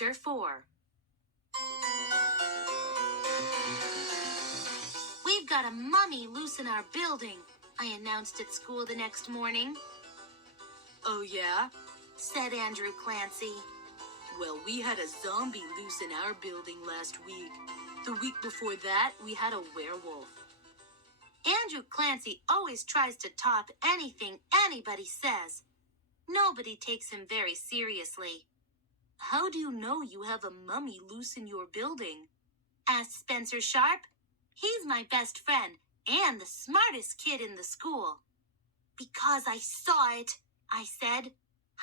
Chapter 4. We've got a mummy loose in our building, I announced at school the next morning. Oh, yeah? Said Andrew Clancy. Well, we had a zombie loose in our building last week. The week before that, we had a werewolf. Andrew Clancy always tries to top anything anybody says. Nobody takes him very seriously. How do you know you have a mummy loose in your building? Asked Spencer Sharp. He's my best friend and the smartest kid in the school. Because I saw it, I said.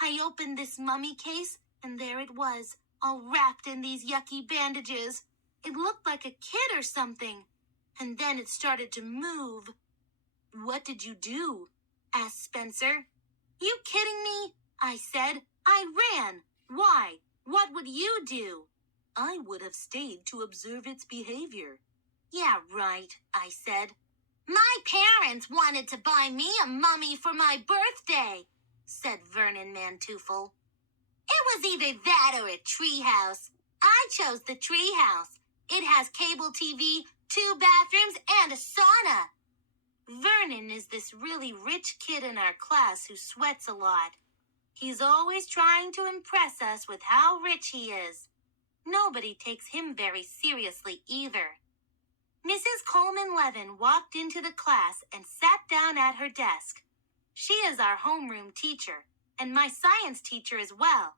I opened this mummy case, and there it was, all wrapped in these yucky bandages. It looked like a kid or something. And then it started to move. What did you do? Asked Spencer. You kidding me? I said. I ran. Why? What would you do? I would have stayed to observe its behavior. Yeah, right, I said. My parents wanted to buy me a mummy for my birthday, said Vernon Manteuffel. It was either that or a treehouse. I chose the treehouse. It has cable TV, 2 bathrooms, and a sauna. Vernon is this really rich kid in our class who sweats a lot. He's always trying to impress us with how rich he is. Nobody takes him very seriously either. Mrs. Coleman Levin walked into the class and sat down at her desk. She is our homeroom teacher, and my science teacher as well.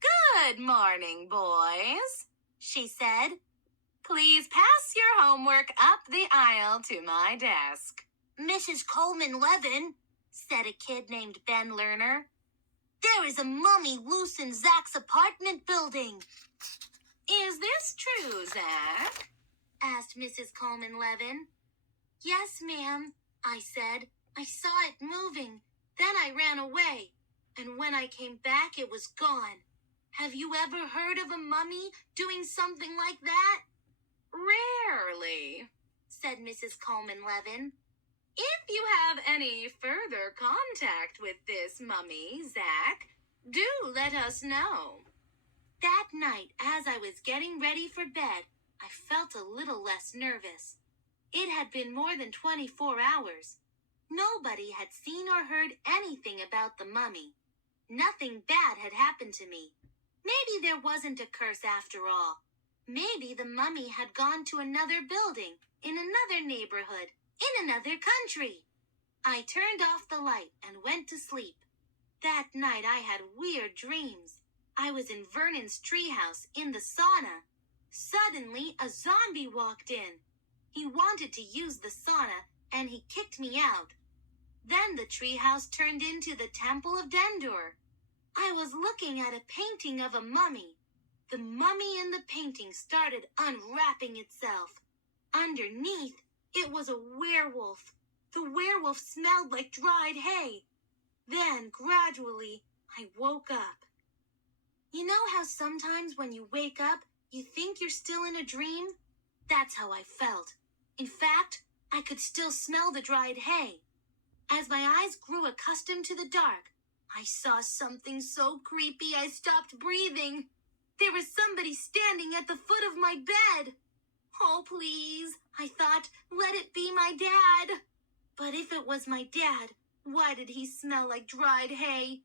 Good morning, boys, she said. Please pass your homework up the aisle to my desk. Mrs. Coleman Levin, said a kid named Ben Lerner. There is a mummy loose in Zach's apartment building. Is this true, Zach? Asked Mrs. Coleman Levin. Yes, ma'am, I said. I saw it moving. Then I ran away. And when I came back, it was gone. Have you ever heard of a mummy doing something like that? Rarely, said Mrs. Coleman Levin. If you have any further contact with this mummy, Zach, do let us know. That night, as I was getting ready for bed, I felt a little less nervous. It had been more than 24 hours. Nobody had seen or heard anything about the mummy. Nothing bad had happened to me. Maybe there wasn't a curse after all. Maybe the mummy had gone to another building, in another neighborhood, in another country. I turned off the light and went to sleep. That night I had weird dreams. I was in Vernon's treehouse in the sauna. Suddenly, a zombie walked in. He wanted to use the sauna, and he kicked me out. Then the treehouse turned into the Temple of Dendur. I was looking at a painting of a mummy. The mummy in the painting started unwrapping itself. Underneath, it was a werewolf. The werewolf smelled like dried hay. Then, gradually, I woke up. You know how sometimes when you wake up, you think you're still in a dream? That's how I felt. In fact, I could still smell the dried hay. As my eyes grew accustomed to the dark, I saw something so creepy I stopped breathing. There was somebody standing at the foot of my bed. Oh, please, I thought, let it be my dad. But if it was my dad, why did he smell like dried hay?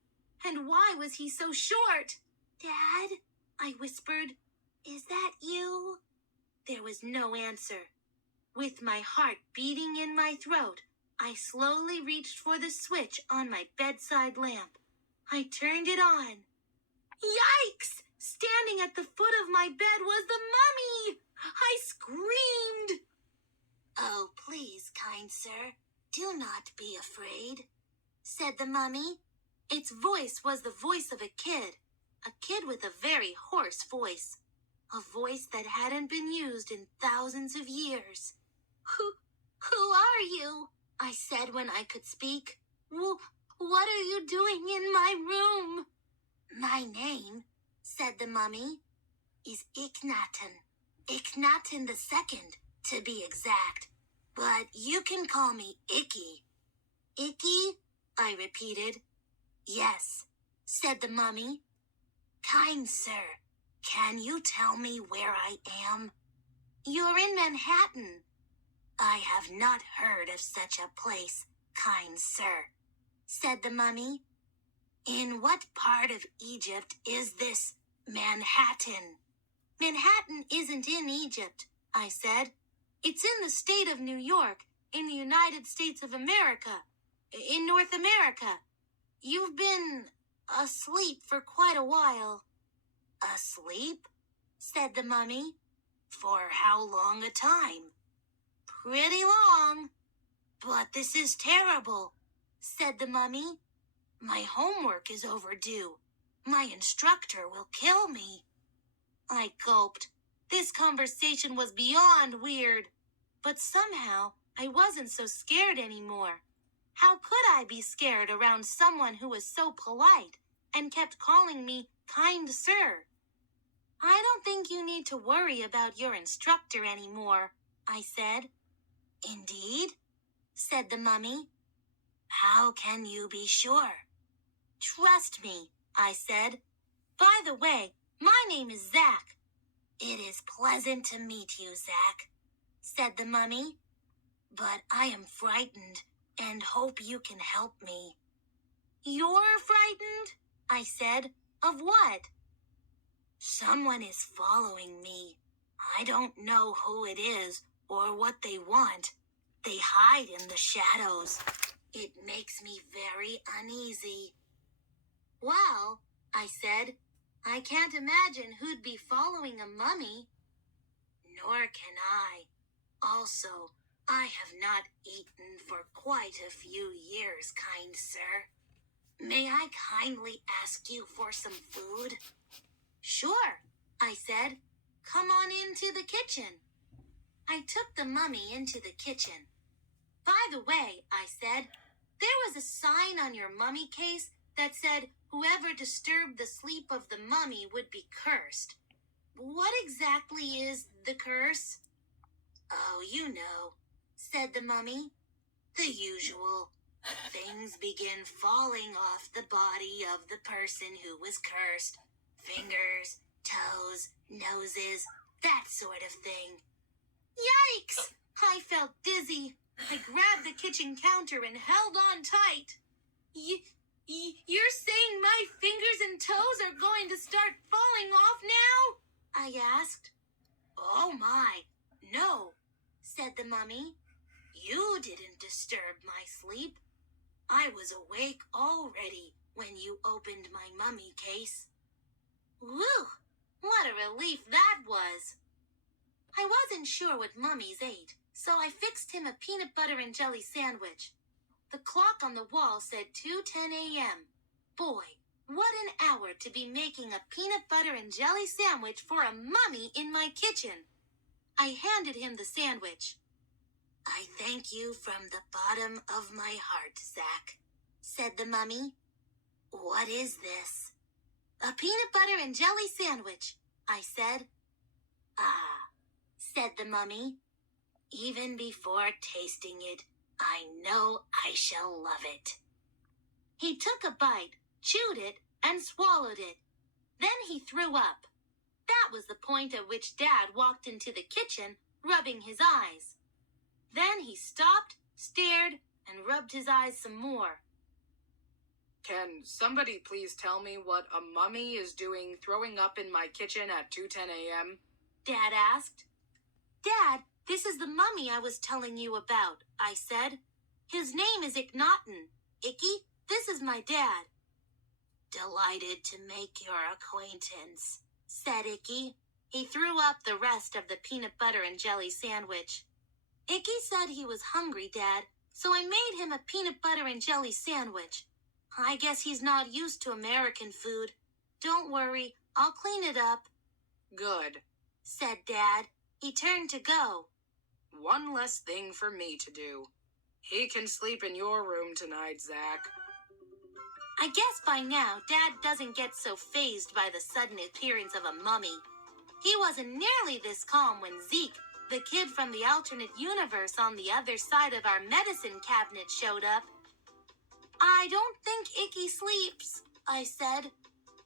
And why was he so short? Dad, I whispered, is that you? There was no answer. With my heart beating in my throat, I slowly reached for the switch on my bedside lamp. I turned it on. Yikes! Standing at the foot of my bed was the mummy! I screamed. Oh, please, kind sir, do not be afraid, said the mummy. Its voice was the voice of a kid with a very hoarse voice, a voice that hadn't been used in thousands of years. Who are you? I said when I could speak. What are you doing in my room? My name, said the mummy, is Ichnaton. Ichnaton II, to be exact. But you can call me Icky. Icky? I repeated. Yes, said the mummy. Kind sir, Can you tell me where I am? You're in Manhattan. I have not heard of such a place, kind sir, said the mummy. In what part of Egypt is this Manhattan? Manhattan isn't in Egypt, I said. It's in the state of New York, in the United States of America, in North America. You've been asleep for quite a while. Asleep? Said the mummy. For how long a time? Pretty long. But this is terrible, said the mummy. My homework is overdue. My instructor will kill me. I gulped. This conversation was beyond weird. But somehow, I wasn't so scared anymore. How could I be scared around someone who was so polite and kept calling me kind sir? I don't think you need to worry about your instructor anymore, I said. Indeed? Said the mummy. How can you be sure? Trust me, I said. By the way, my name is Zack. It is pleasant to meet you, Zack, said the mummy. But I am frightened and hope you can help me. You're frightened? I said. Of what? Someone is following me. I don't know who it is or what they want. They hide in the shadows. It makes me very uneasy. Well, I said, I can't imagine who'd be following a mummy. Nor can I. Also, I have not eaten for quite a few years, kind sir. May I kindly ask you for some food? Sure, I said. Come on into the kitchen. I took the mummy into the kitchen. By the way, I said, there was a sign on your mummy case that said whoever disturbed the sleep of the mummy would be cursed. What exactly is the curse? Oh, you know, said the mummy. The usual. Things begin falling off the body of the person who was cursed. Fingers, toes, noses, that sort of thing. Yikes! I felt dizzy. I grabbed the kitchen counter and held on tight. You're saying my fingers and toes are going to start falling off now? I asked. Oh my, no, said the mummy. You didn't disturb my sleep. I was awake already when you opened my mummy case. Whew, what a relief that was. I wasn't sure what mummies ate, so I fixed him a peanut butter and jelly sandwich. The clock on the wall said 2:10 a.m. Boy, what an hour to be making a peanut butter and jelly sandwich for a mummy in my kitchen. I handed him the sandwich. I thank you from the bottom of my heart, Zack, said the mummy. What is this? A peanut butter and jelly sandwich, I said. Ah, said the mummy. Even before tasting it, I know I shall love it. He took a bite, chewed it, and swallowed it. Then he threw up. That was the point at which Dad walked into the kitchen, rubbing his eyes. Then he stopped, stared, and rubbed his eyes some more. Can somebody please tell me what a mummy is doing throwing up in my kitchen at 2:10 a.m.? Dad asked. Dad, this is the mummy I was telling you about, I said. His name is Akhenaten. Icky, this is my dad. Delighted to make your acquaintance, said Icky. He threw up the rest of the peanut butter and jelly sandwich. Icky said he was hungry, Dad, so I made him a peanut butter and jelly sandwich. I guess he's not used to American food. Don't worry, I'll clean it up. Good, said Dad. He turned to go. One less thing for me to do. He can sleep in your room tonight, Zack. I guess by now, Dad doesn't get so fazed by the sudden appearance of a mummy. He wasn't nearly this calm when Zeke, the kid from the alternate universe on the other side of our medicine cabinet, showed up. I don't think Icky sleeps, I said.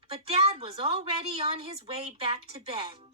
but Dad was already on his way back to bed.